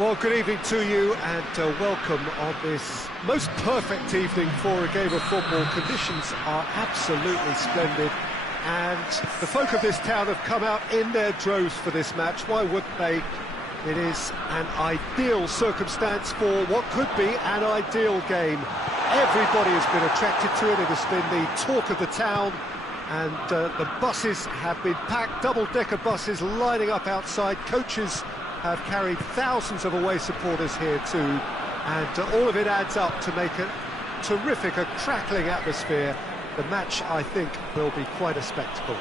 Well, good evening to you and welcome on this most perfect evening for a game of football. Conditions are absolutely splendid and the folk of this town have come out in their droves for this match. Why wouldn't they? It is an ideal circumstance for what could be an ideal game. Everybody has been attracted to it. It has been the talk of the town, and the buses have been packed, double-decker buses lining up outside. Coaches have carried thousands of away supporters here too, and all of it adds up to make a terrific, a crackling atmosphere. The match, I think, will be quite a spectacle.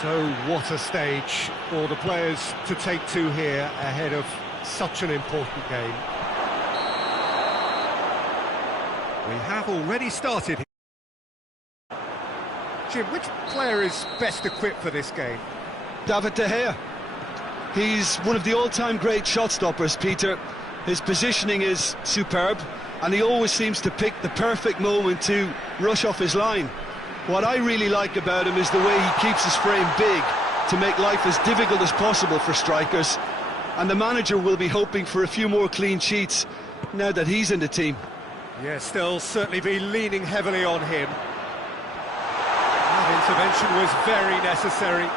So what a stage for the players to take to here ahead of such an important game. We have already started. Jim, which player is best equipped for this game? David De Gea. He's one of the all-time great shot stoppers, Peter. His positioning is superb, and he always seems to pick the perfect moment to rush off his line. What I really like about him is the way he keeps his frame big to make life as difficult as possible for strikers, and the manager will be hoping for a few more clean sheets now that he's in the team. Yes, they'll certainly be leaning heavily on him. That intervention was very necessary.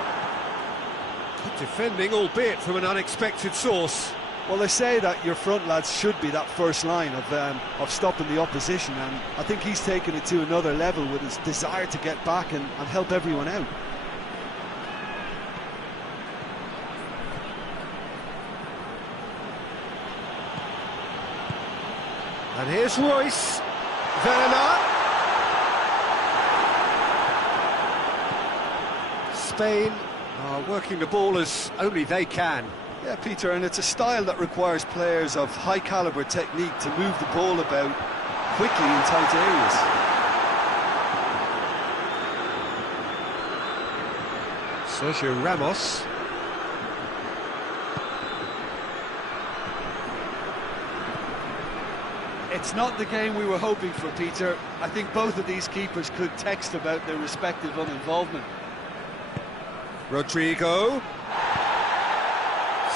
Good defending, albeit from an unexpected source. Well, they say that your front lads should be that first line of stopping the opposition, and I think he's taken it to another level with his desire to get back and help everyone out. And here's Royce. Werner. Spain are working the ball as only they can. Yeah, Peter, and it's a style that requires players of high-caliber technique to move the ball about quickly in tight areas. Sergio Ramos. It's not the game we were hoping for, Peter. I think both of these keepers could text about their respective uninvolvement. Rodrigo.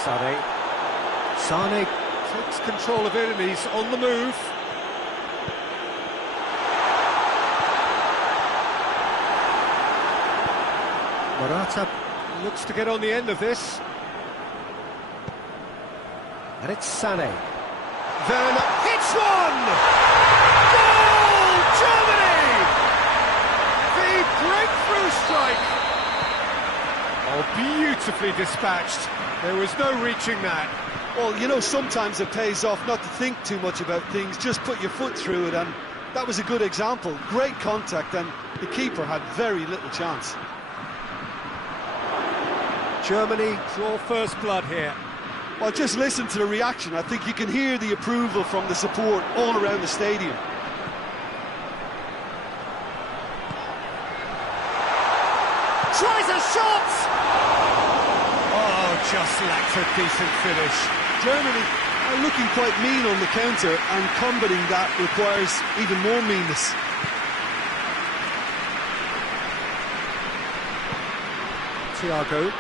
Sane takes control of it and he's on the move. Morata looks to get on the end of this. And it's Sane. Werner hits one! Goal! Germany! The breakthrough strike! Oh, beautifully dispatched. There was no reaching that. Well, you know, sometimes it pays off not to think too much about things, just put your foot through it, and that was a good example. Great contact, and the keeper had very little chance. Germany draw first blood here. Well, just listen to the reaction. I think you can hear the approval from the support all around the stadium. Tries a shot! Oh, just lacked a decent finish. Germany are looking quite mean on the counter, and combating that requires even more meanness. Thiago.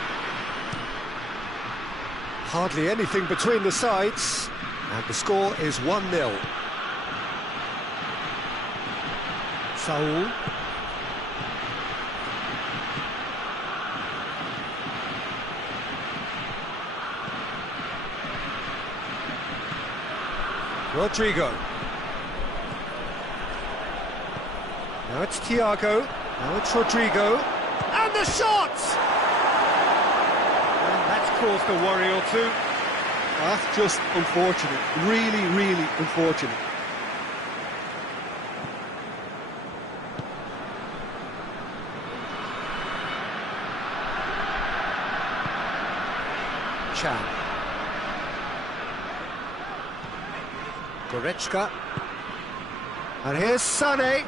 Hardly anything between the sides, and the score is 1-0. Saul. Rodrigo. Now it's Thiago. Now it's Rodrigo. And the shot! And that's caused a worry or two. That's just unfortunate. Really, really unfortunate. Chan. Goretzka. And here's Sane.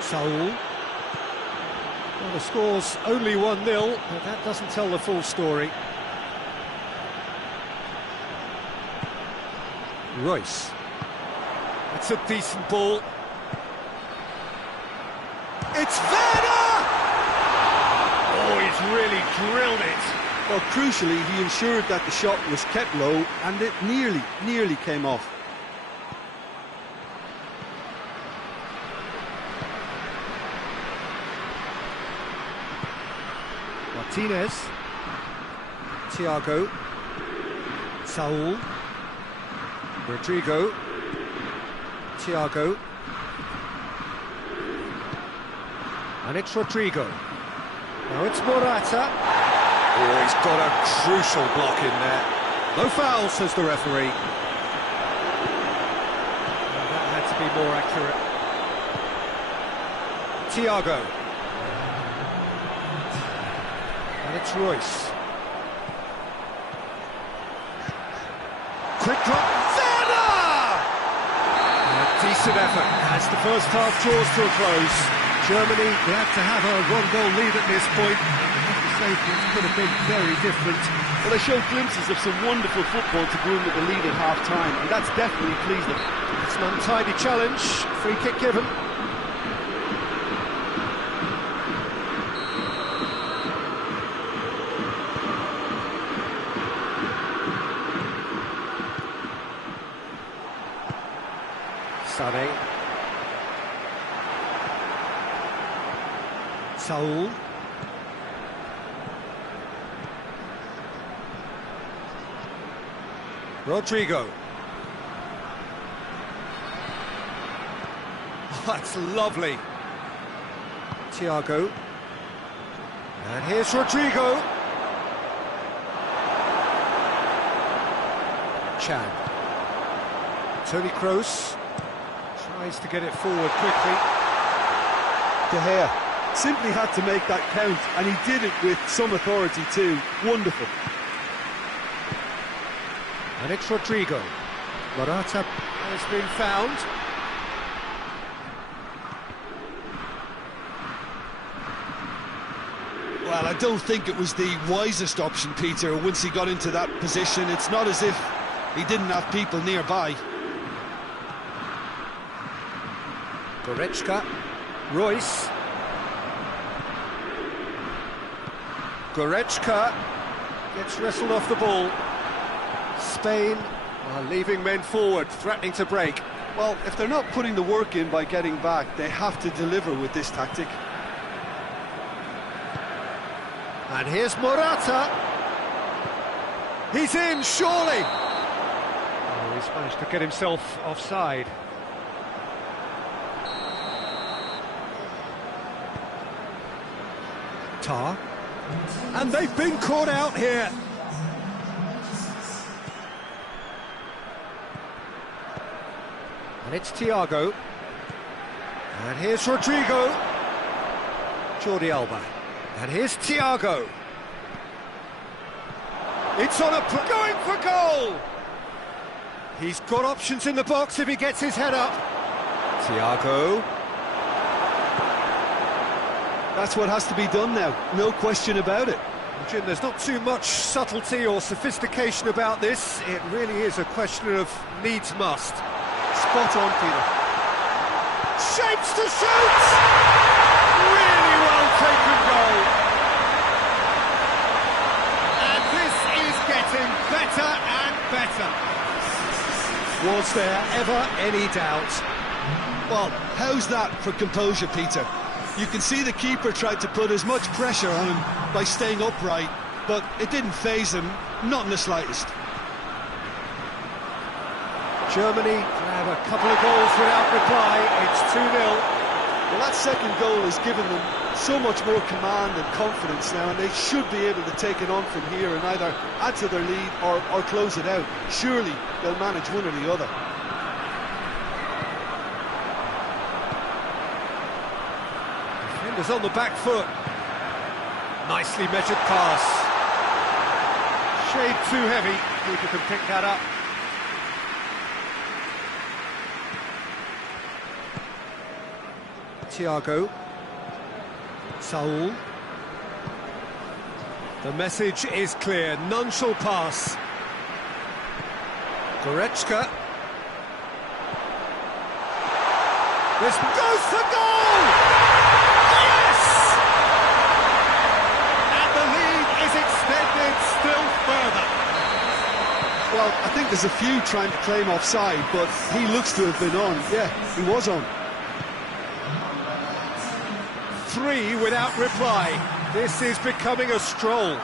Saul. Well, the score's only 1-0, but that doesn't tell the full story. Royce. That's a decent ball. It's Werner! Oh, he's really drilled it. Well, crucially, he ensured that the shot was kept low and it nearly came off. Martinez. Thiago. Saul. Rodrigo. Thiago. And it's Rodrigo. Now it's Morata. Oh, he's got a crucial block in there. No foul, says the referee. Well, that had to be more accurate. Thiago. And it's Royce. Quick drop. Werner! A decent effort as the first half draws to a close. Germany glad to have a one-goal lead at this point. I have to say things could have been very different. Well, they showed glimpses of some wonderful football to go in with the lead at half-time, and that's definitely pleased them. It's an untidy challenge. Free kick given. Sané. Saul. Rodrigo. Oh, that's lovely. Thiago. And here's Rodrigo. Chan. Toni Kroos tries to get it forward quickly. De Gea simply had to make that count, and he did it with some authority too. Wonderful. And it's Rodrigo. Morata has been found. Well, I don't think it was the wisest option, Peter, once he got into that position. It's not as if he didn't have people nearby. Goretzka. Royce. Goretzka gets wrestled off the ball. Spain are leaving men forward, threatening to break. Well, if they're not putting the work in by getting back, they have to deliver with this tactic. And here's Morata. He's in, surely. Oh, he's managed to get himself offside. Tar. And they've been caught out here. And it's Thiago. And here's Rodrigo. Jordi Alba. And here's Thiago. It's on going for goal. He's got options in the box if he gets his head up. Thiago. That's what has to be done now, no question about it. Jim, there's not too much subtlety or sophistication about this. It really is a question of needs must. Spot on, Peter. Shapes to shoot! Really well taken goal. And this is getting better and better. Was there ever any doubt? Well, how's that for composure, Peter? You can see the keeper tried to put as much pressure on him by staying upright, but it didn't faze him, not in the slightest. Germany grab a couple of goals without reply. It's 2-0. Well, that second goal has given them so much more command and confidence now, and they should be able to take it on from here and either add to their lead or close it out. Surely they'll manage one or the other. Defenders on the back foot. Nicely measured pass. Shade too heavy. Keeper can pick that up. Thiago. Saul. The message is clear. None shall pass. Goretzka. This goes for goal! Yes! And the lead is extended still further. Well, I think there's a few trying to claim offside, but he looks to have been on. Yeah, he was on. 3 without reply. This is becoming a stroll.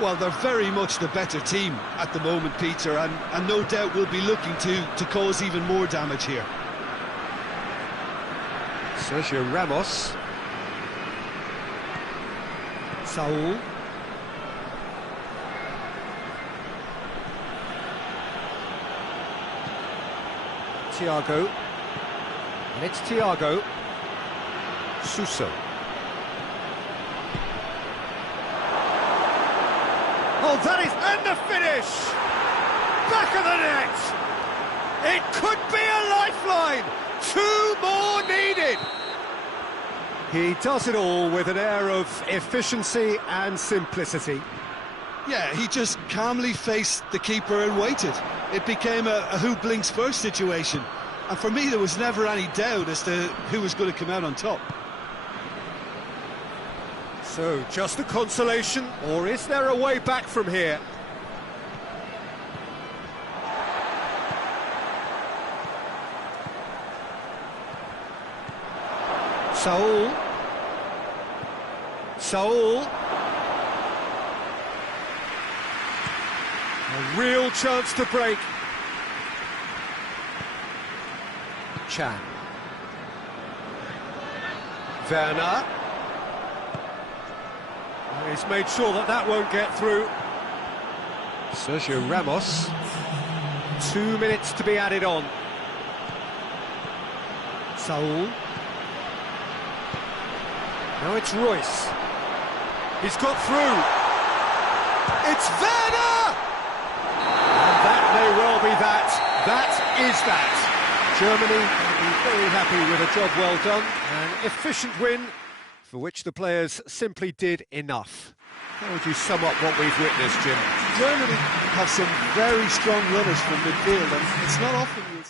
Well, they're very much the better team at the moment, Peter, and no doubt will be looking to cause even more damage here. Sergio Ramos. Saul. Thiago. And it's Thiago. Suso. Oh, that is... And the finish! Back of the net! It could be a lifeline! 2 more needed! He does it all with an air of efficiency and simplicity. Yeah, he just calmly faced the keeper and waited. It became a who blinks first situation. And for me, there was never any doubt as to who was going to come out on top. So, just a consolation, or is there a way back from here? Saul. A real chance to break. Chan. Werner. He's made sure that won't get through. Sergio Ramos. 2 minutes to be added on. Saul. Now it's Royce. He's got through. It's Werner! And that may well be that. That is that. Germany will be very happy with a job well done. An efficient win for which the players simply did enough. How would you sum up what we've witnessed, Jim? Germany have some very strong runners from midfield, and it's not often you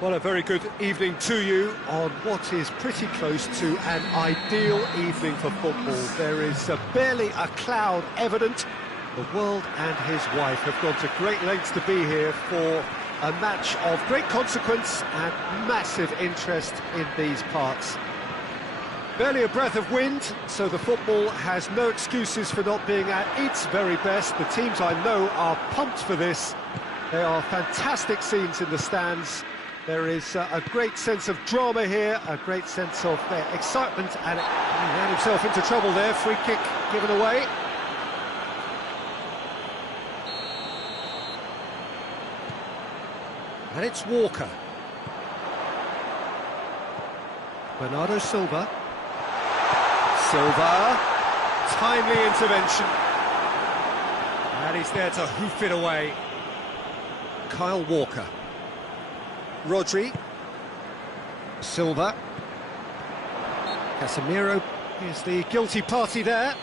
Well, a very good evening to you on what is pretty close to an ideal evening for football. There is barely a cloud evident. The world and his wife have gone to great lengths to be here for a match of great consequence and massive interest in these parts. Barely a breath of wind, so the football has no excuses for not being at its very best. The teams I know are pumped for this. There are fantastic scenes in the stands. There is a great sense of drama here, a great sense of excitement, and he ran himself into trouble there. Free kick given away. And it's Walker. Bernardo Silva. Timely intervention. And he's there to hoof it away. Kyle Walker. Rodri. Silva. Casemiro is the guilty party there.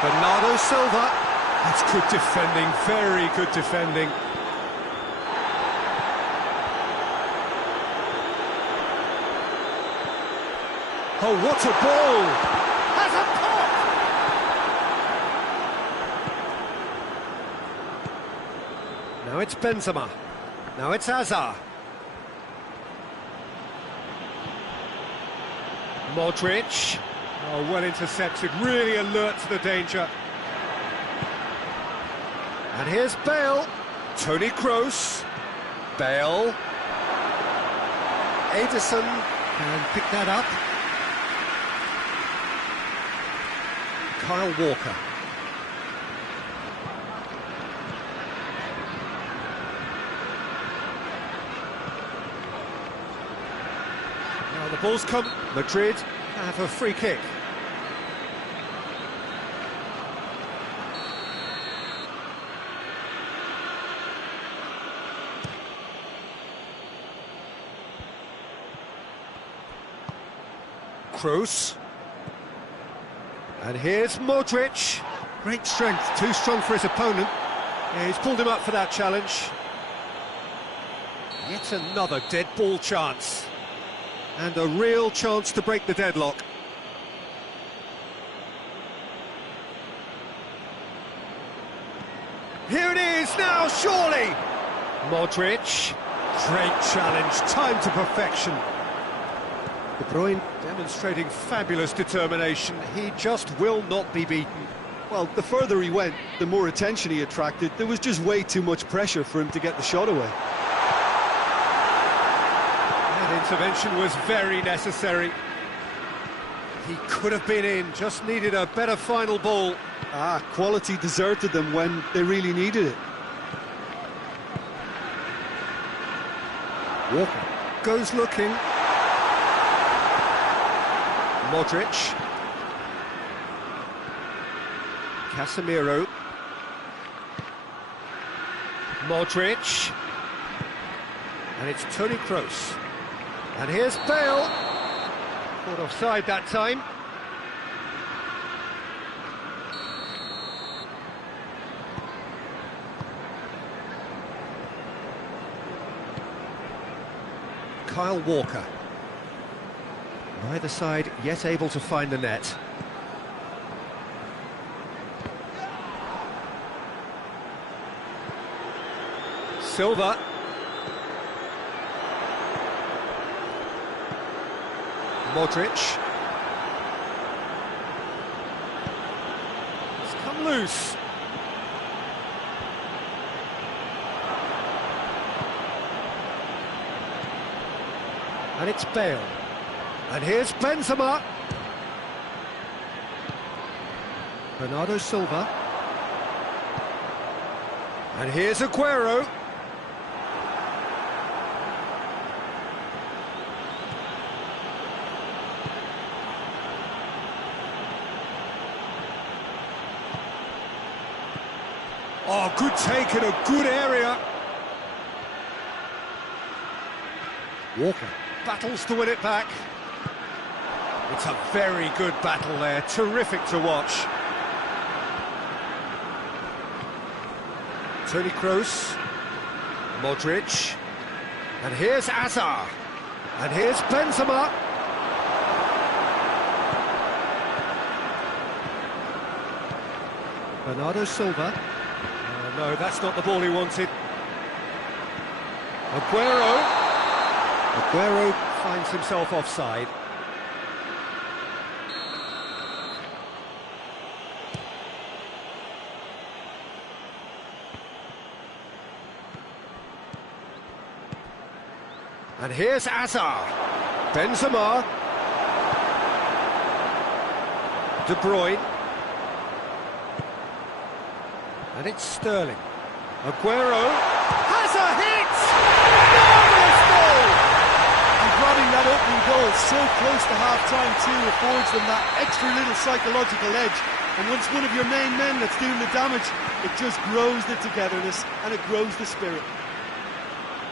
Bernardo Silva. That's good defending, very good defending. Oh, what a ball! Has a pop! Now it's Benzema. Now it's Hazard. Modric. Oh, well intercepted, really alert to the danger. And here's Bale. Toni Kroos. Bale. Ederson can pick that up. Kyle Walker. Now the ball's come. Madrid have a free kick. Kroos. And here's Modric. Great strength, too strong for his opponent. Yeah, he's pulled him up for that challenge. Yet another dead ball chance. And a real chance to break the deadlock. Here it is now, surely! Modric. Great challenge, timed to perfection. De Bruyne demonstrating fabulous determination. He just will not be beaten. Well, the further he went, the more attention he attracted. There was just way too much pressure for him to get the shot away. That intervention was very necessary. He could have been in, just needed a better final ball. Quality deserted them when they really needed it. Walker goes looking. Modric. Casemiro. Modric. And it's Toni Kroos. And here's Bale. Caught offside that time. Kyle Walker. Neither side yet able to find the net. Silva. Modric. It's come loose. And it's Bale. And here's Benzema. Bernardo Silva. And here's Aguero. Oh, good take in a good area. Walker battles to win it back. It's a very good battle there, terrific to watch. Toni Kroos, Modric, and here's Hazard, and here's Benzema. Bernardo Silva. Oh, no, that's not the ball he wanted. Aguero finds himself offside. And here's Hazard. Benzema. De Bruyne. And it's Sterling. Aguero has a hit! Marvellous goal! And grabbing that opening goal so close to half-time too affords them that extra little psychological edge. And once one of your main men that's doing the damage, it just grows the togetherness and it grows the spirit.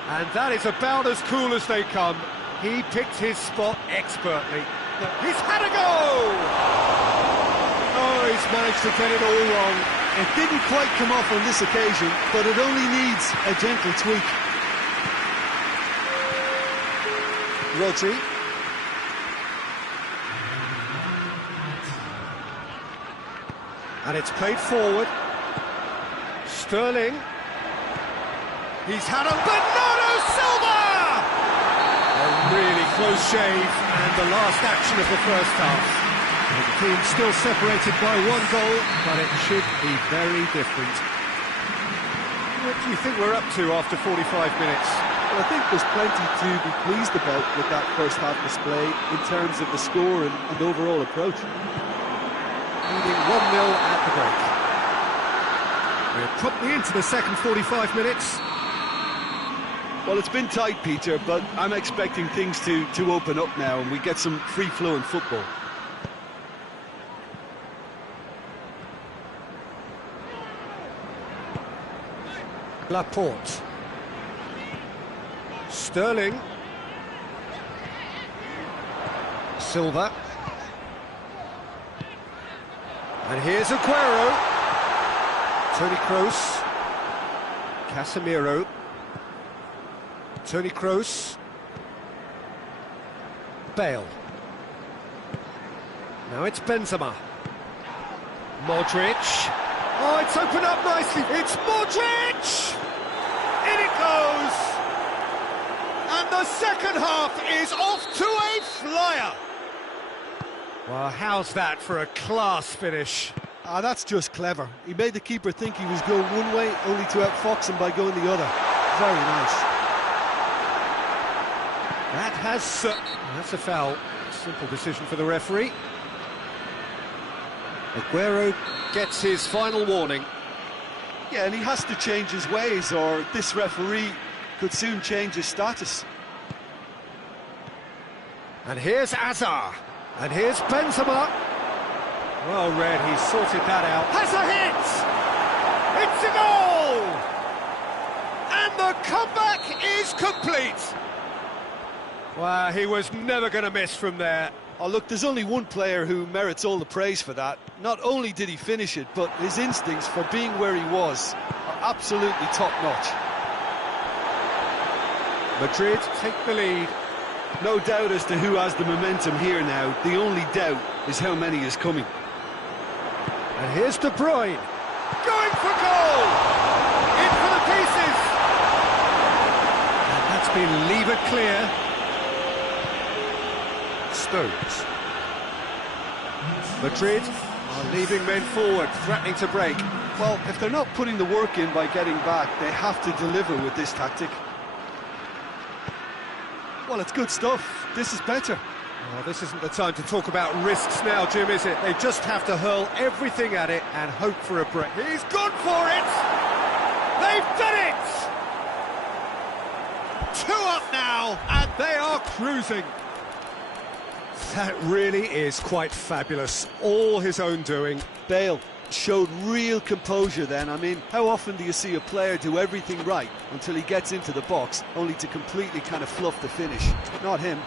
And that is about as cool as they come. He picked his spot expertly. He's had a go! Oh, he's managed to get it all wrong. It didn't quite come off on this occasion, but it only needs a gentle tweak. Rodri. And it's played forward. Sterling. He's had a Bernardo Silva! A really close shave, and the last action of the first half. The team still separated by one goal, but it should be very different. What do you think we're up to after 45 minutes? Well, I think there's plenty to be pleased about with that first half display in terms of the score and overall approach. Leading 1-0 at the break. We're promptly into the second 45 minutes. Well, it's been tight, Peter, but I'm expecting things to open up now and we get some free-flowing football. Laporte. Sterling. Silva. And here's Aguero. Toni Kroos. Casemiro. Toni Kroos. Bale. Now it's Benzema. Modric. Oh, it's opened up nicely. It's Modric! In it goes! And the second half is off to a flyer. Well, how's that for a class finish? That's just clever. He made the keeper think he was going one way, only to outfox him by going the other. Very nice. That's a foul. Simple decision for the referee. Aguero gets his final warning. Yeah, and he has to change his ways, or this referee could soon change his status. And here's Hazard. And here's Benzema. Well read, he sorted that out. Has a hit! It's a goal! And the comeback is complete. Well, he was never going to miss from there. Oh, look, there's only one player who merits all the praise for that. Not only did he finish it, but his instincts for being where he was are absolutely top-notch. Madrid take the lead. No doubt as to who has the momentum here now. The only doubt is how many is coming. And here's De Bruyne. Going for goal! In for the pieces! And that's been levered clear. Stones. Madrid are leaving men forward, threatening to break. Well, if they're not putting the work in by getting back, they have to deliver with this tactic. Well, it's good stuff. This is better. Well, this isn't the time to talk about risks now, Jim, is it? They just have to hurl everything at it and hope for a break. He's gone for it! They've done it! 2 up now, and they are cruising. That really is quite fabulous. All his own doing. Bale showed real composure then. I mean, how often do you see a player do everything right until he gets into the box, only to completely kind of fluff the finish? Not him.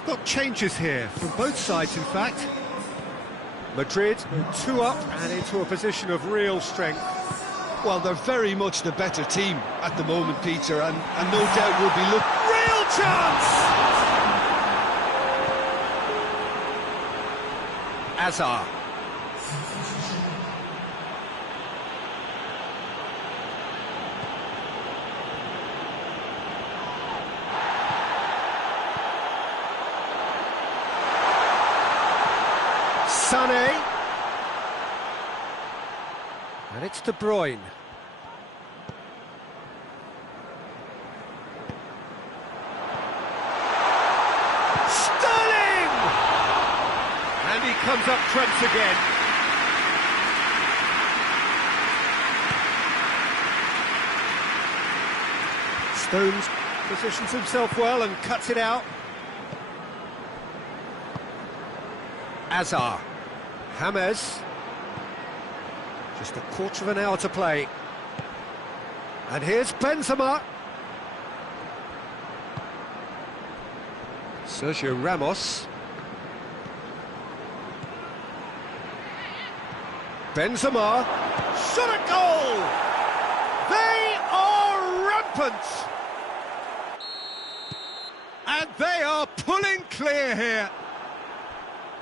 have got changes here from both sides, in fact. Madrid 2 up and into a position of real strength. Well, they're very much the better team at the moment, Peter, and no doubt will be looking... Real chance! Azar. Sané. And it's De Bruyne. Sterling! And he comes up trumps again. Stones positions himself well and cuts it out. Azar. James. Just a quarter of an hour to play. And here's Benzema. Sergio Ramos. Benzema. Shot a goal! They are rampant! And they are pulling clear here.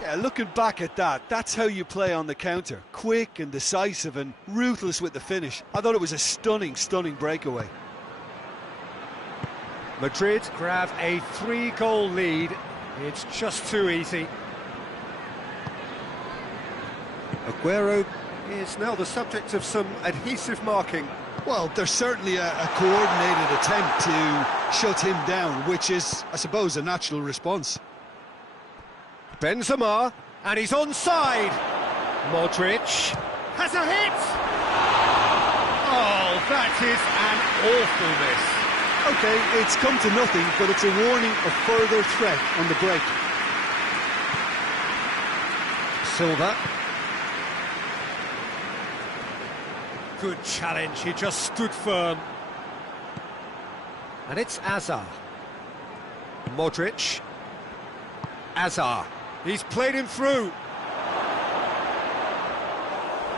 Yeah, looking back at that, that's how you play on the counter. Quick and decisive and ruthless with the finish. I thought it was a stunning, stunning breakaway. Madrid grab a 3-goal lead. It's just too easy. Aguero is now the subject of some adhesive marking. Well, there's certainly a coordinated attempt to shut him down, which is, I suppose, a natural response. Benzema, and he's onside. Modric has a hit. Oh, that is an awful miss. OK, it's come to nothing, but it's a warning of further threat on the break. Silva. Good challenge, he just stood firm. And it's Azar. Modric. Azar. He's played him through.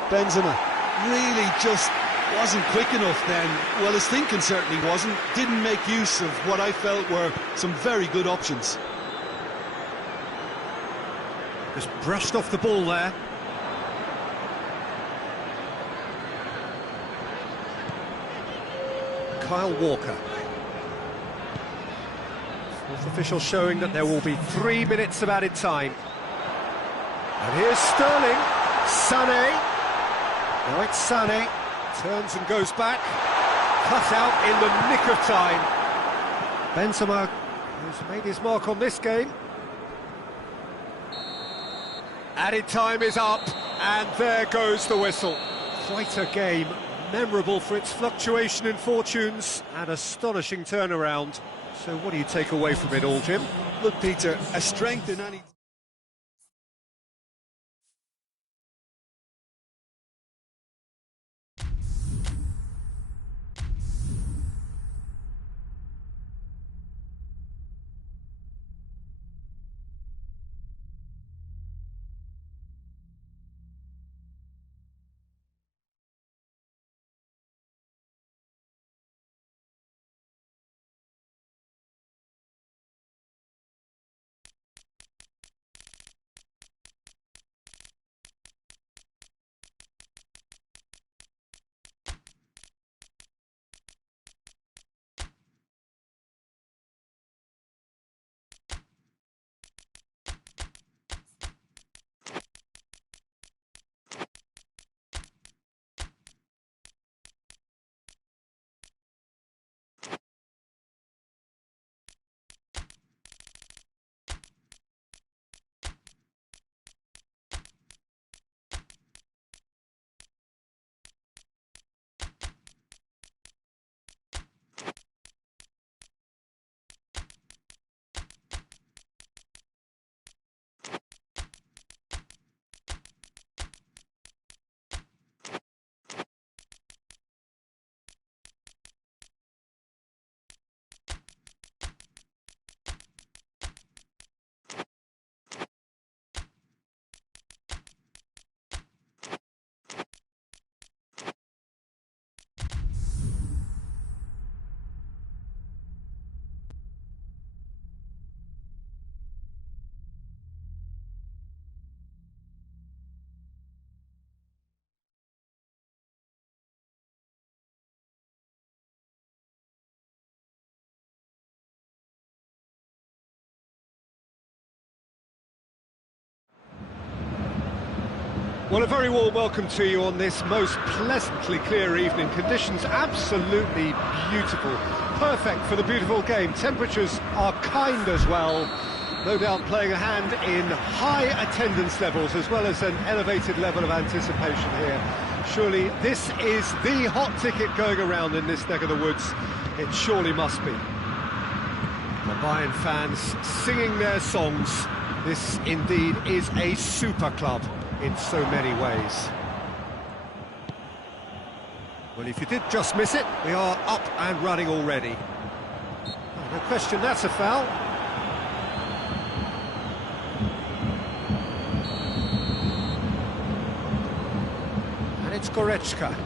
Benzema really just wasn't quick enough then. Well, his thinking certainly wasn't. Didn't make use of what I felt were some very good options. Just brushed off the ball there. Kyle Walker. Fourth official showing that there will be 3 minutes of added time. And here's Sterling. Sané. Now it's Sané. Turns and goes back. Cut out in the nick of time. Benzema, who's made his mark on this game. Added time is up, and there goes the whistle. Quite a game, memorable for its fluctuation in fortunes and astonishing turnaround. So what do you take away from it all, Jim? Look, Peter, a strength in any... Well, a very warm welcome to you on this most pleasantly clear evening. Conditions absolutely beautiful, perfect for the beautiful game. Temperatures are kind as well, no doubt playing a hand in high attendance levels as well as an elevated level of anticipation here. Surely this is the hot ticket going around in this neck of the woods. It surely must be. The Bayern fans singing their songs. This indeed is a super club in so many ways. Well, if you did just miss it, we are up and running already. Oh, no question, that's a foul. And it's Goretzka.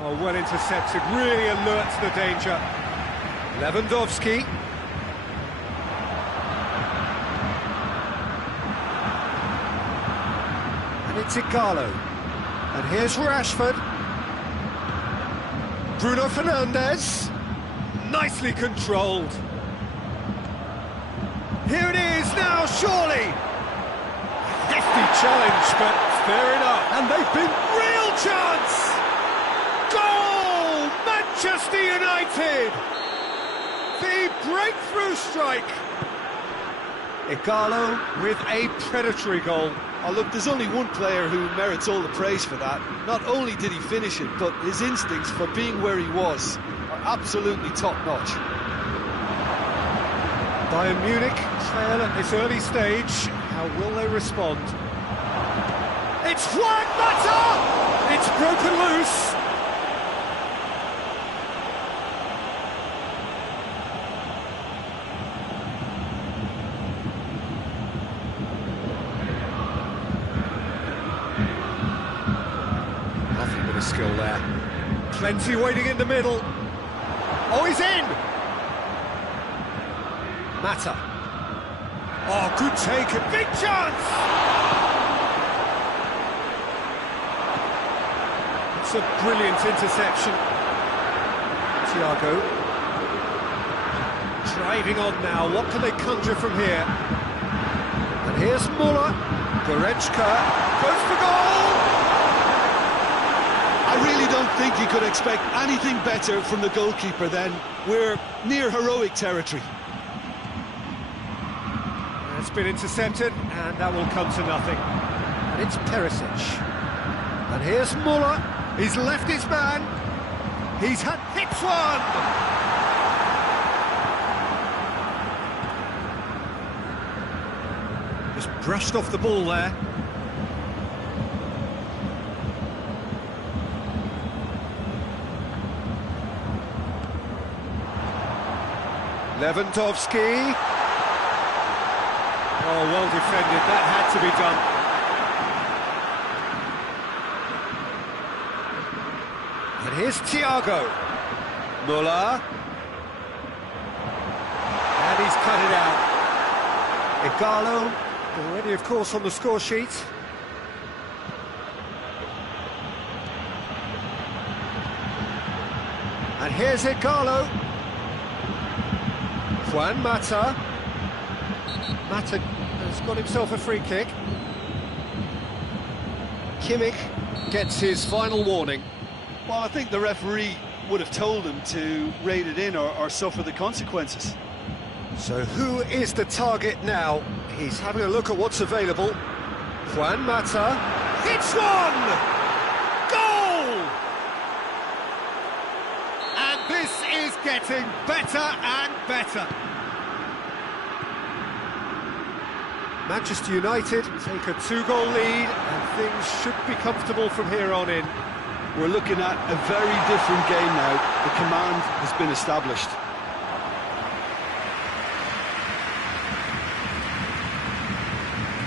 Oh, well intercepted, really alert to the danger. Lewandowski. And it's Igalo. And here's Rashford. Bruno Fernandes. Nicely controlled. Here it is now, surely. Hefty challenge, but fair enough. And they've been real chance. Goal! Manchester United! The breakthrough strike! Igalo with a predatory goal. Oh, look, there's only one player who merits all the praise for that. Not only did he finish it, but his instincts for being where he was are absolutely top-notch. Bayern Munich trail at this early stage. How will they respond? It's Juan Mata! It's broken loose. Lovely bit of skill there. Plenty waiting in the middle. Oh, he's in! Mata. Oh, good take, a big chance! It's a brilliant interception. Thiago. Driving on now, what can they conjure from here? And here's Muller. Goretzka goes for goal! I really don't think you could expect anything better from the goalkeeper then. We're near heroic territory. It's been intercepted, and that will come to nothing. And it's Perisic. And here's Muller. He's left his man. He's hits one! Just brushed off the ball there. Lewandowski. Oh, well defended, that had to be done. And here's Thiago. Muller. And he's cut it out. Igalo, already of course on the score sheet. And here's Igalo. Juan Mata. Mata has got himself a free kick. Kimmich gets his final warning. Well, I think the referee would have told him to rate it in or suffer the consequences. So who is the target now? He's having a look at what's available. Juan Mata. Hits one! Goal! And this is getting better and better. Manchester United take a 2-goal lead and things should be comfortable from here on in. We're looking at a very different game now. The command has been established.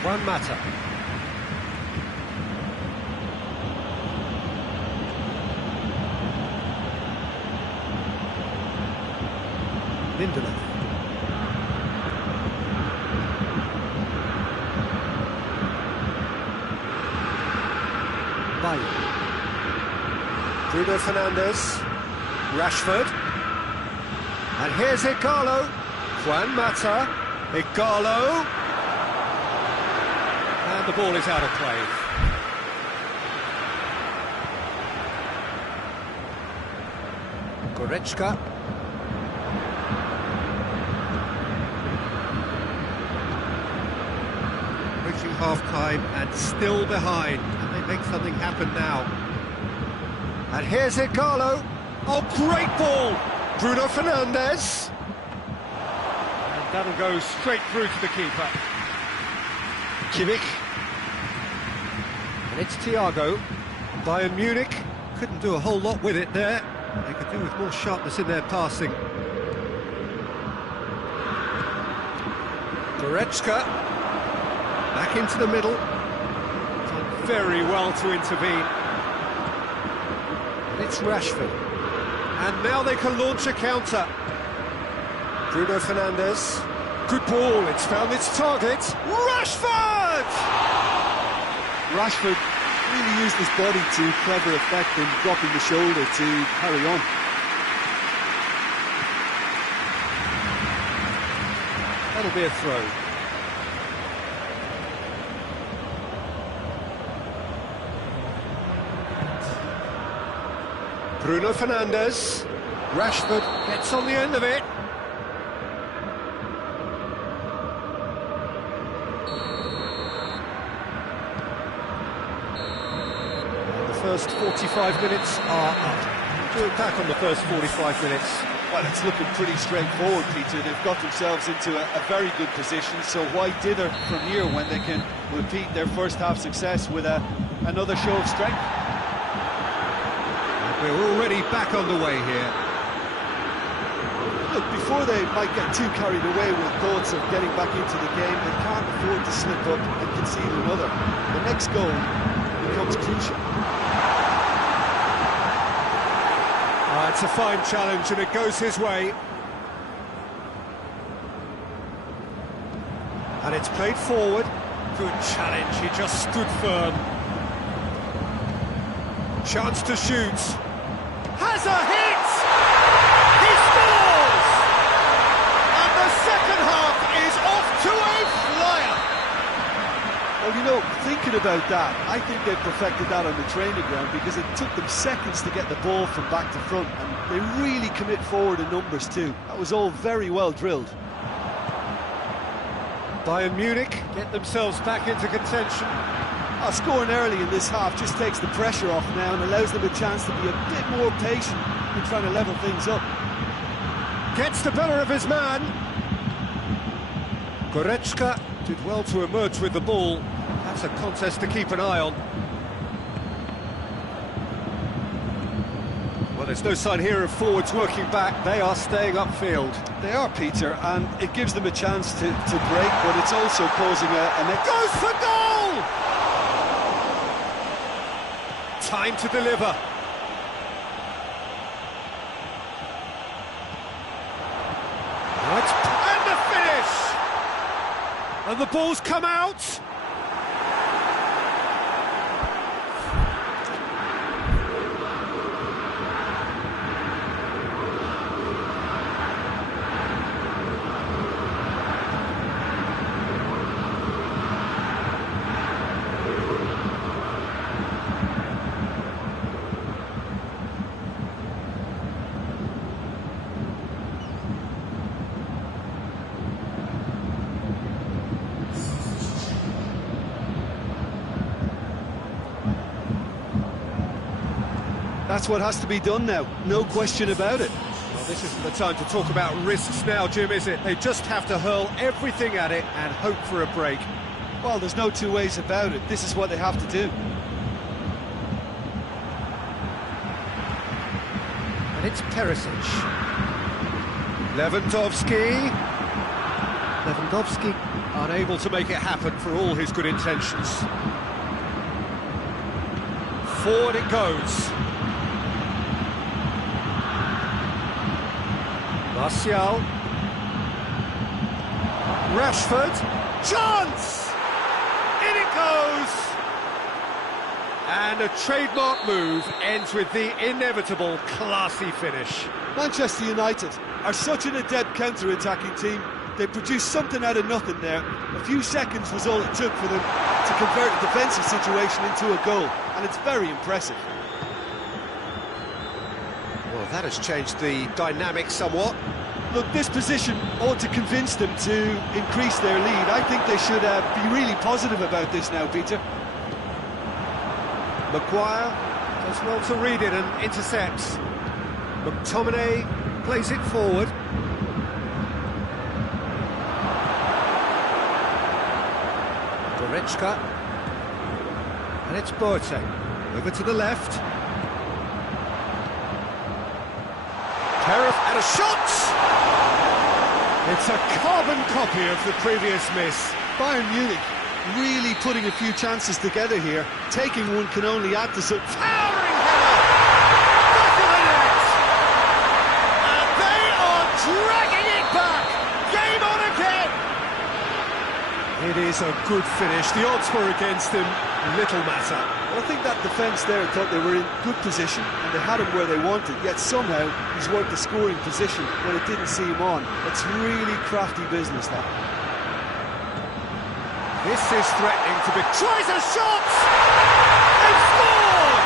Juan Mata. Lindelof. Bayern. Bruno Fernandes. Rashford. And here's Igalo. Juan Mata. Igalo. And the ball is out of play. Goretzka. Reaching half-time and still behind. Can they make something happen now? And here's Igalo. Oh, great ball! Bruno Fernandes. And that'll go straight through to the keeper. Kimmich. And it's Thiago. Bayern Munich couldn't do a whole lot with it there. They could do with more sharpness in their passing. Goretzka. Back into the middle. Done very well to intervene. And it's Rashford. And now they can launch a counter. Bruno Fernandes. Good ball, it's found its target. Rashford! Rashford really used his body to clever effect in dropping the shoulder to carry on. That'll be a throw. Bruno Fernandes. Rashford gets on the end of it. First 45 minutes are up. Do it back on the first 45 minutes. Well, it's looking pretty straightforward, Peter. They've got themselves into a very good position, so why dither from here when they can repeat their first half success with another show of strength? And we're already back on the way here. Look, before they might get too carried away with thoughts of getting back into the game, they can't afford to slip up and concede another. The next goal becomes crucial. It's a fine challenge and it goes his way. And it's played forward. Good challenge, he just stood firm. Chance to shoot. Has a hit! He scores! And the second half is off to a flyer! Well, you know, thinking about that, I think they perfected that on the training ground because it took them seconds to get the ball from back to front, and they really commit forward in numbers too. That was all very well drilled. Bayern Munich get themselves back into contention. Scoring early in this half just takes the pressure off now and allows them a chance to be a bit more patient in trying to level things up. Gets the better of his man. Goretzka did well to emerge with the ball. That's a contest to keep an eye on. Well, there's no sign here of forwards working back. They are staying upfield. They are, Peter, and it gives them a chance to break, but it's also causing a goes for goal! Time to deliver. And the finish! And the ball's come out! That's what has to be done now, no question about it. Well, this isn't the time to talk about risks now, Jim, is it? They just have to hurl everything at it and hope for a break. Well, there's no two ways about it. This is what they have to do. And it's Perisic. Lewandowski. Lewandowski unable to make it happen for all his good intentions. Forward it goes. Martial. Rashford. Chance! In it goes! And a trademark move ends with the inevitable classy finish. Manchester United are such an adept counter-attacking team. They produced something out of nothing there. A few seconds was all it took for them to convert a defensive situation into a goal, and it's very impressive. Well, that has changed the dynamic somewhat. Look, this position ought to convince them to increase their lead. I think they should be really positive about this now, Peter. Maguire does well to read it and intercepts. McTominay plays it forward. Goretzka. And it's Boateng. Over to the left. Terrace and a shot! It's a carbon copy of the previous miss. Bayern Munich really putting a few chances together here. Taking one can only add to some... Towering header! Back of the net! And they are dragging it back! Game on again! It is a good finish. The odds were against him. Little matter. Well, I think that defence there thought they were in good position and they had him where they wanted, yet somehow he's worked the scoring position when it didn't see him on. It's really crafty business, that. This is threatening to be... Tries a shot! They've scored!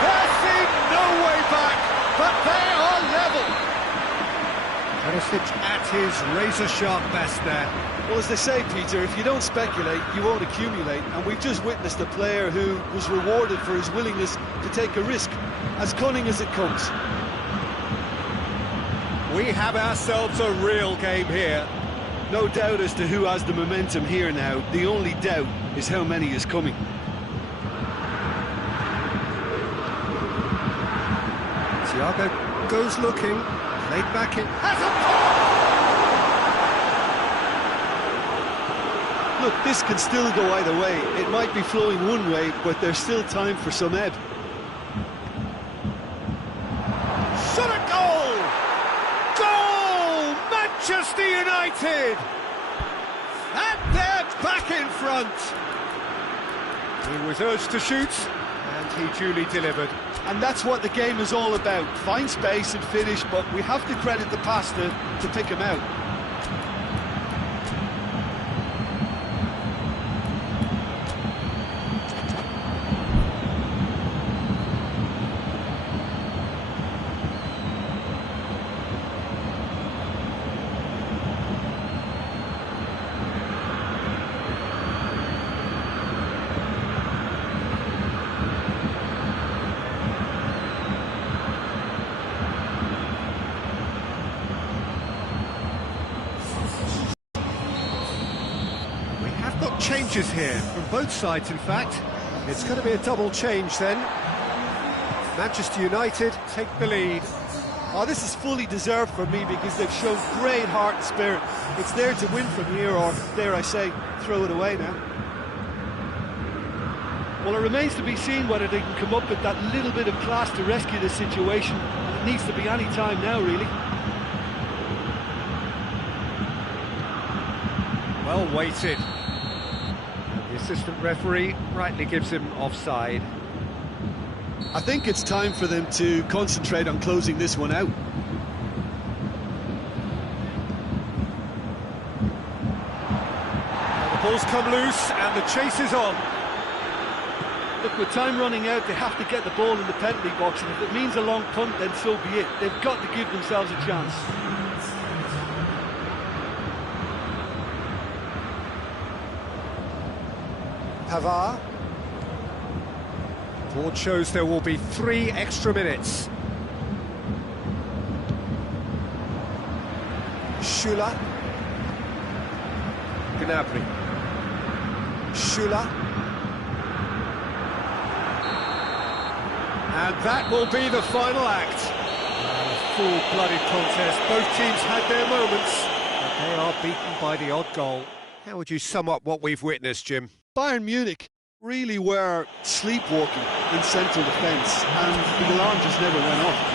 There seemed no way back, but they are level. Perisic at his razor-sharp best there. Well, as they say, Peter, if you don't speculate, you won't accumulate. And we've just witnessed a player who was rewarded for his willingness to take a risk, as cunning as it comes. We have ourselves a real game here. No doubt as to who has the momentum here now. The only doubt is how many is coming. Thiago goes looking, played back in. Has a ball! Look, this can still go either way. It might be flowing one way, but there's still time for some ebb. Shot a goal! Goal! Manchester United! And they're back in front. He was urged to shoot, and he duly delivered. And that's what the game is all about. Find space and finish, but we have to credit the passer to pick him out. Changes here from both sides, in fact. It's going to be a double change then. Manchester United take the lead. Oh, this is fully deserved for me because they've shown great heart and spirit. It's there to win from here, or dare I say, throw it away now. Well, it remains to be seen whether they can come up with that little bit of class to rescue the situation. And it needs to be any time now, really. Well weighted. The assistant referee rightly gives him offside. I think it's time for them to concentrate on closing this one out. The ball's come loose and the chase is on. Look, with time running out, they have to get the ball in the penalty box, and if it means a long punt, then so be it. They've got to give themselves a chance. Pavard. Board shows there will be 3 extra minutes. Schüller. Gnabry. Schüller. And that will be the final act. A full-blooded contest. Both teams had their moments, but they are beaten by the odd goal. How would you sum up what we've witnessed, Jim? Bayern Munich really were sleepwalking in central defence, and the alarm just never went off.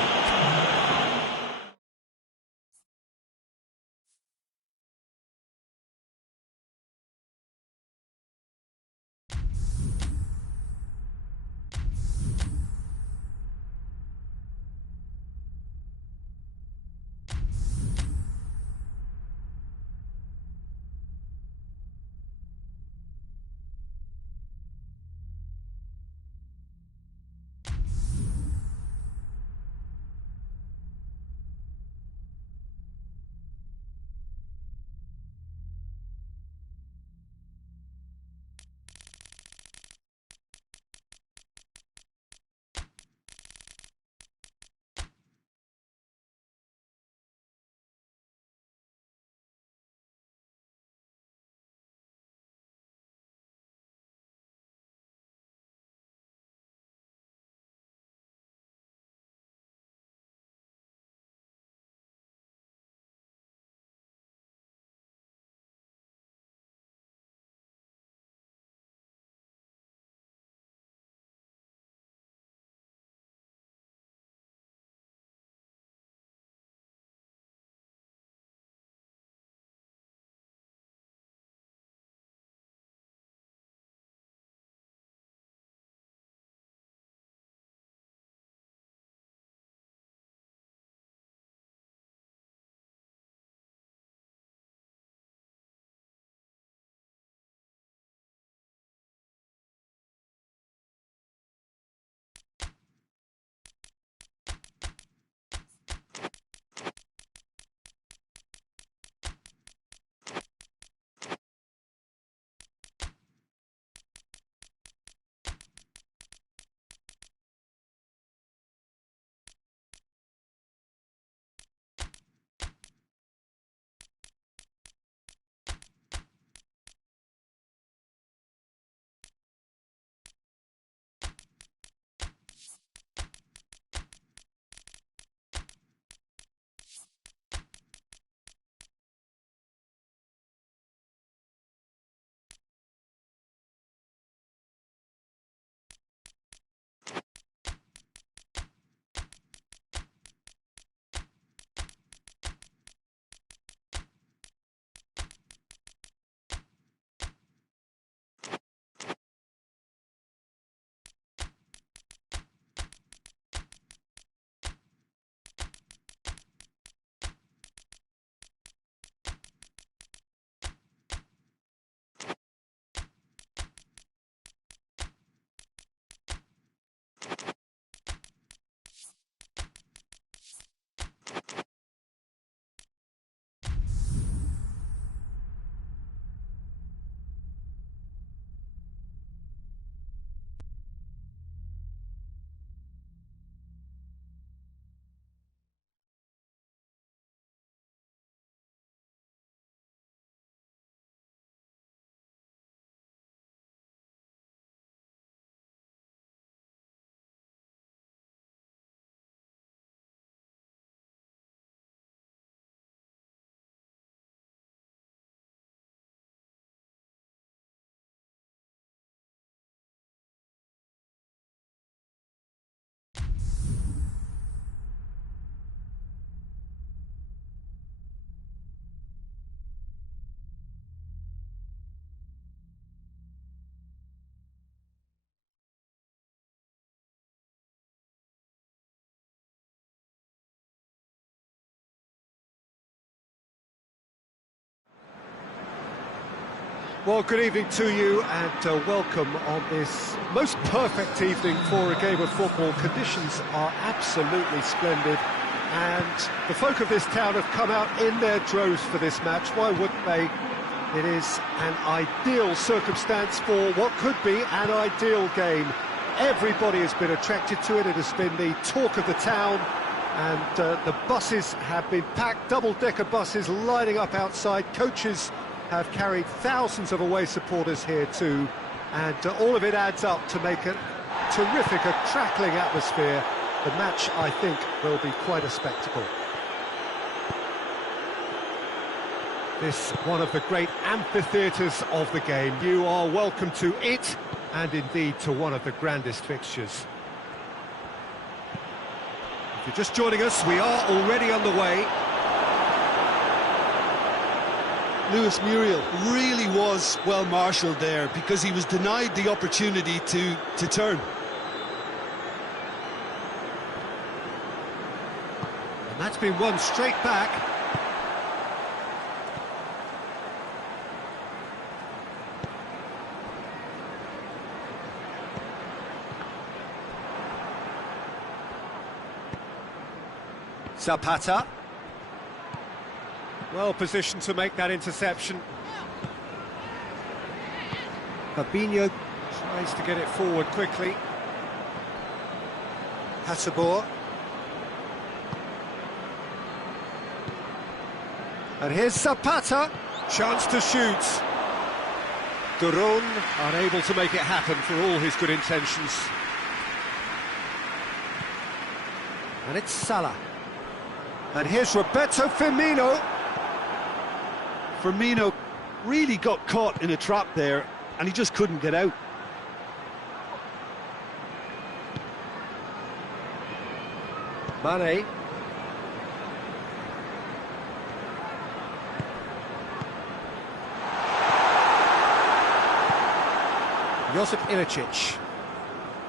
Well, good evening to you and welcome on this most perfect evening for a game of football. Conditions are absolutely splendid and the folk of this town have come out in their droves for this match. Why wouldn't they? It is an ideal circumstance for what could be an ideal game. Everybody has been attracted to it. It has been the talk of the town and the buses have been packed, double-decker buses lining up outside. Coaches have carried thousands of away supporters here too, and all of it adds up to make a terrific, crackling atmosphere. The match, I think, will be quite a spectacle. This one of the great amphitheatres of the game. You are welcome to it, and indeed to one of the grandest fixtures. If you're just joining us, we are already underway. Luis Muriel really was well marshalled there because he was denied the opportunity to turn. And that's been won straight back. Zapata. Well positioned to make that interception. Fabinho tries to get it forward quickly. Hasabor. And here's Zapata. Chance to shoot. Duron unable to make it happen for all his good intentions. And it's Salah. And here's Roberto Firmino. Firmino really got caught in a trap there, and he just couldn't get out. Mane. Josip Ilicic.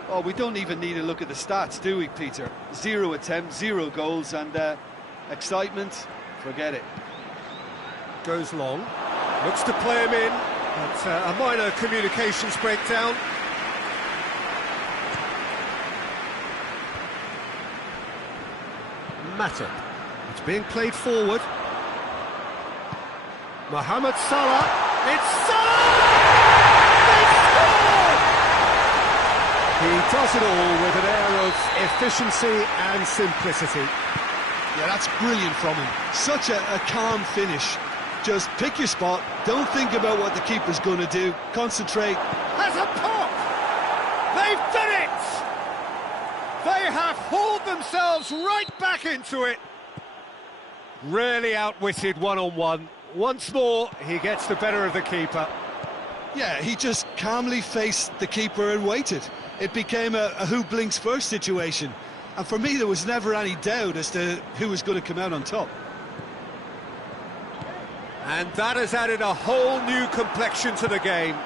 Oh, we don't even need to look at the stats, do we, Peter? 0 attempts, 0 goals, and excitement, forget it. Goes long, looks to play him in, but a minor communications breakdown. Mata, it's being played forward. Mohamed Salah, it's Salah! They scored! He does it all with an air of efficiency and simplicity. Yeah, that's brilliant from him. Such a calm finish. Just pick your spot, don't think about what the keeper's going to do, concentrate. Has a pop! They've done it! They have hauled themselves right back into it. Really outwitted one-on-one. Once more, he gets the better of the keeper. Yeah, he just calmly faced the keeper and waited. It became a who blinks first situation. And for me, there was never any doubt as to who was going to come out on top. And that has added a whole new complexion to the game.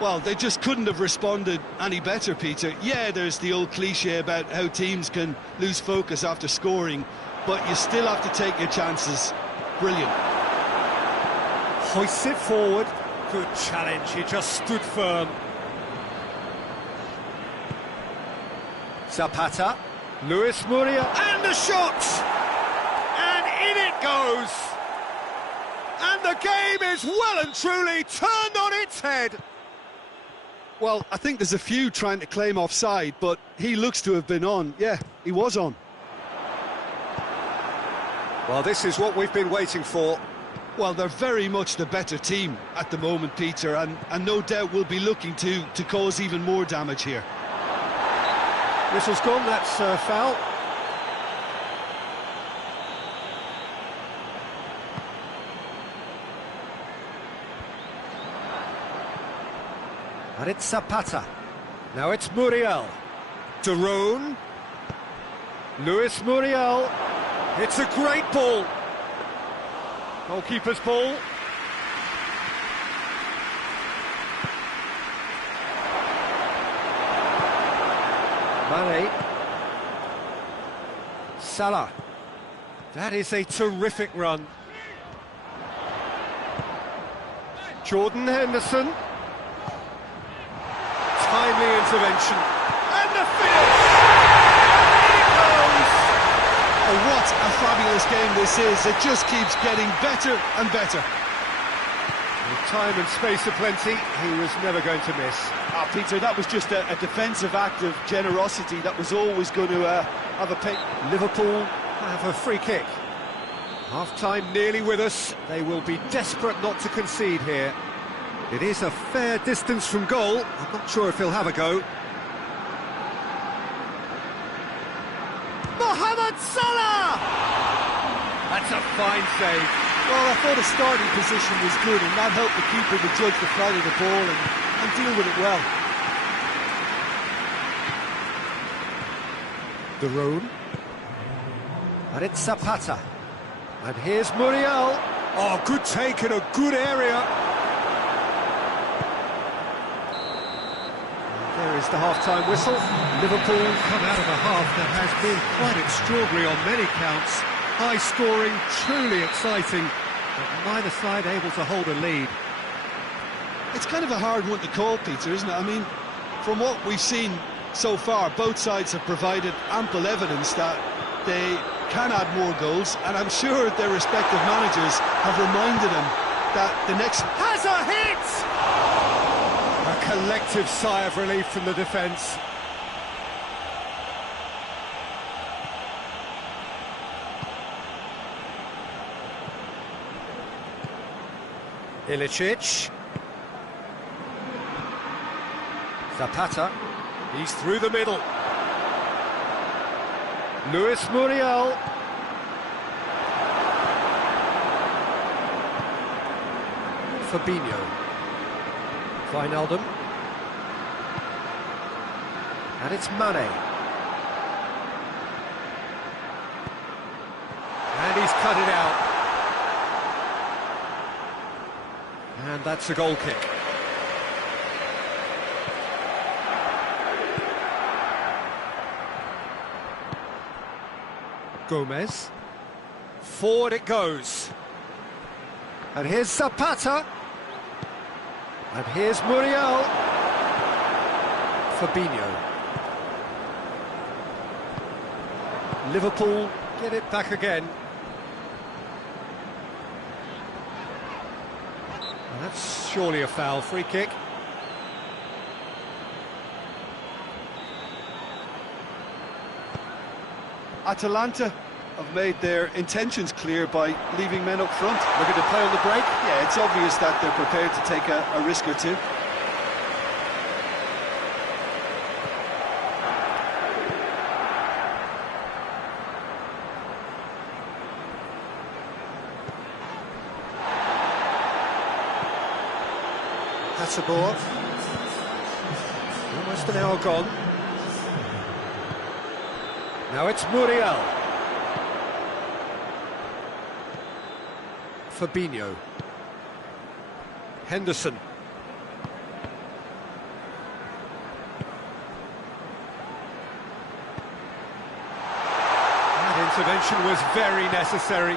Well, they just couldn't have responded any better, Peter. Yeah, there's the old cliche about how teams can lose focus after scoring, but you still have to take your chances. Brilliant. Hoists it forward. Good challenge, he just stood firm. Zapata. Luis Muriel. And the shot! And in it goes! And the game is well and truly turned on its head. Well, I think there's a few trying to claim offside, but he looks to have been on. Yeah, he was on. Well, this is what we've been waiting for. Well, they're very much the better team at the moment, Peter, and no doubt will be looking to cause even more damage here. Whistle's gone, that's foul. And it's Zapata. Now it's Muriel. Duron. Luis Muriel. It's a great ball. Goalkeeper's ball. Mane. Salah. That is a terrific run. Jordan Henderson. Timely intervention. And the finish! In it goes! Oh, what a fabulous game this is. It just keeps getting better and better. With time and space aplenty, he was never going to miss. Ah, Peter, that was just a defensive act of generosity that was always going to have a pick. Liverpool have a free kick. Half-time nearly with us. They will be desperate not to concede here. It is a fair distance from goal. I'm not sure if he'll have a go. Mohamed Salah! That's a fine save. Well, I thought his starting position was good, and that helped the keeper to judge the flight of the ball and deal with it well. De Roon. And it's Zapata. And here's Muriel. Oh, good take in a good area. And there is the half-time whistle. Liverpool come out of a half that has been quite extraordinary on many counts. High scoring, truly exciting, but neither side able to hold a lead. It's kind of a hard one to call, Peter, isn't it? I mean, from what we've seen so far, both sides have provided ample evidence that they can add more goals, and I'm sure their respective managers have reminded them that the next... Has a hit! A collective sigh of relief from the defence. Ilicic. Zapata. He's through the middle. Luis Muriel. Fabinho. Wijnaldum. And it's Mane. And he's cut it out. And that's a goal kick. Gomez. Forward it goes. And here's Zapata. And here's Muriel. Fabinho. Liverpool get it back again. And that's surely a foul. Free kick. Atalanta have made their intentions clear by leaving men up front. Looking to play on the break? Yeah, it's obvious that they're prepared to take a risk or two. Hasselborg. Almost an hour gone. Now it's Muriel. Fabinho. Henderson. That intervention was very necessary.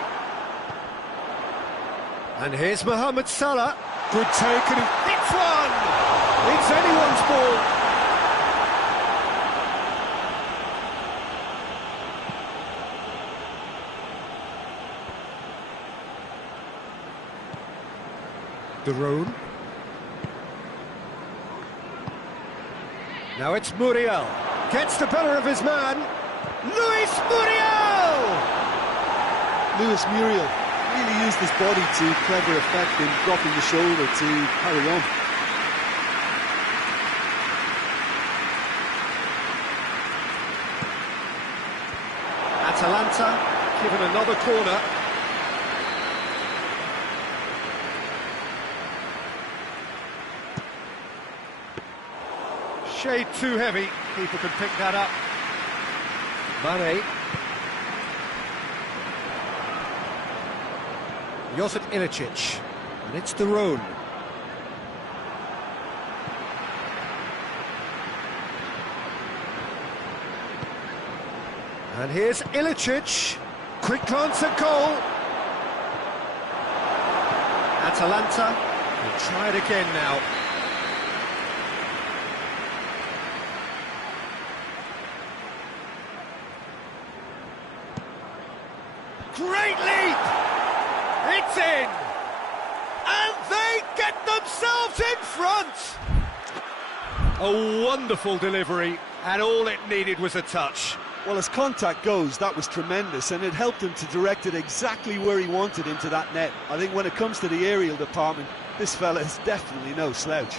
And here's Mohamed Salah. Good take and he hits one! It's anyone's ball. De Roon. Now it's Muriel. Gets the better of his man. Luis Muriel! Luis Muriel really used his body to clever effect in dropping the shoulder to carry on. Atalanta given another corner. Shade too heavy. Keeper can pick that up. Mane. Josip Ilicic. And it's De Roon. And here's Ilicic. Quick glance at goal. Atalanta We'll try it again now. Great leap! It's in! And they get themselves in front! A wonderful delivery, and all it needed was a touch. Well, as contact goes, that was tremendous, and it helped him to direct it exactly where he wanted into that net. I think when it comes to the aerial department, this fella is definitely no slouch.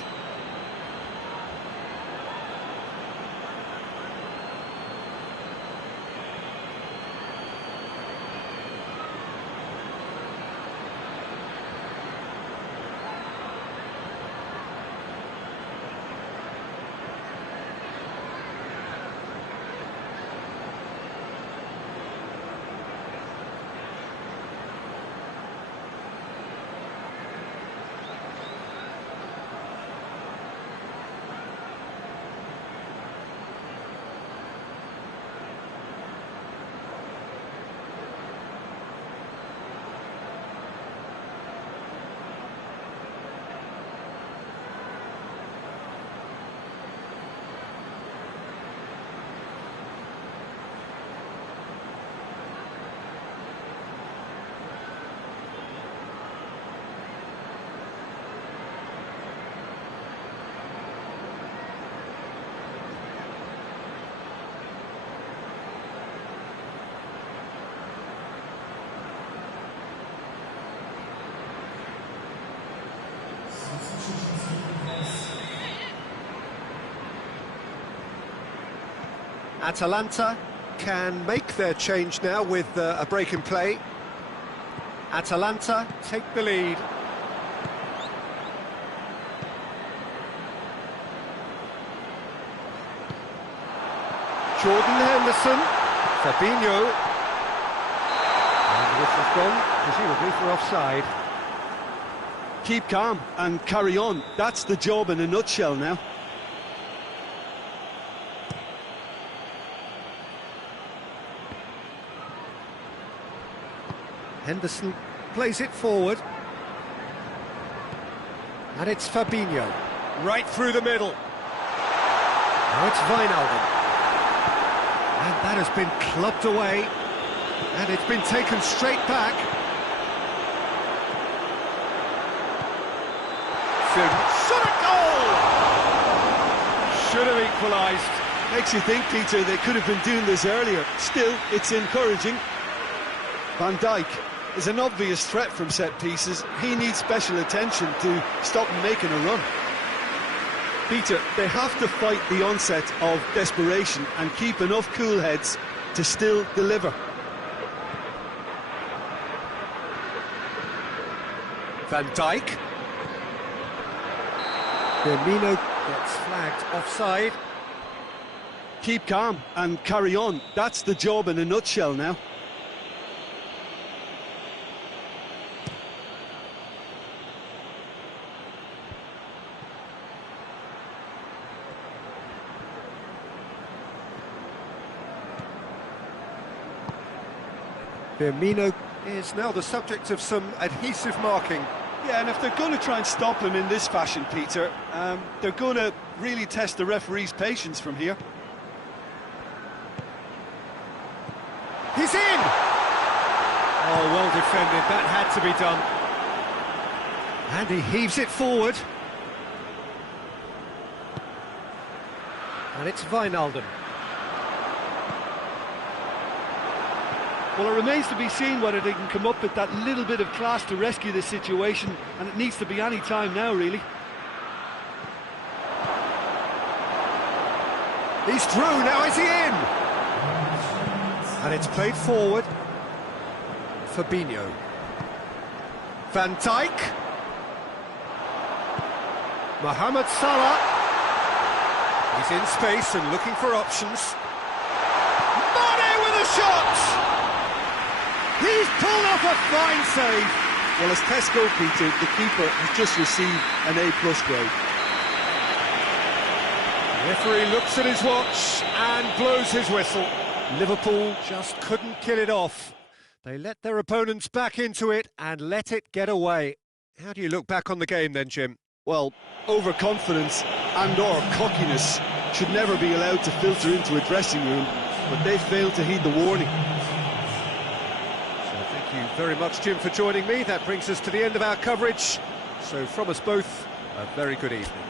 Atalanta can make their change now with a break in play. Atalanta take the lead. Jordan Henderson, Fabinho, and this has gone, presumably for offside. Keep calm and carry on. That's the job in a nutshell now. Henderson plays it forward. And it's Fabinho. Right through the middle. Now it's Wijnaldum. And that has been clubbed away. And it's been taken straight back. Shot a goal! Should have equalised. Makes you think, Peter, they could have been doing this earlier. Still, it's encouraging. Van Dijk is an obvious threat from set pieces. He needs special attention to stop him making a run. Peter, they have to fight the onset of desperation and keep enough cool heads to still deliver. Van Dijk. Firmino gets flagged offside. Keep calm and carry on. That's the job in a nutshell now. Firmino is now the subject of some adhesive marking. Yeah, and if they're going to try and stop him in this fashion, Peter, they're going to really test the referee's patience from here. He's in! Oh, well defended, that had to be done. And he heaves it forward. And it's Wijnaldum. Well, it remains to be seen whether they can come up with that little bit of class to rescue this situation, and it needs to be any time now, really. He's through, now is he in? And it's played forward. Fabinho. Van Dijk. Mohamed Salah. He's in space and looking for options. Mane with a shot! He's pulled off a fine save. Well, as tests go, Peter, the keeper has just received an A+ grade. The referee looks at his watch and blows his whistle. Liverpool just couldn't kill it off. They let their opponents back into it and let it get away. How do you look back on the game then, Jim? Well, overconfidence and or cockiness should never be allowed to filter into a dressing room, but they failed to heed the warning. So thank you very much, Jim, for joining me. That brings us to the end of our coverage. So from us both, a very good evening.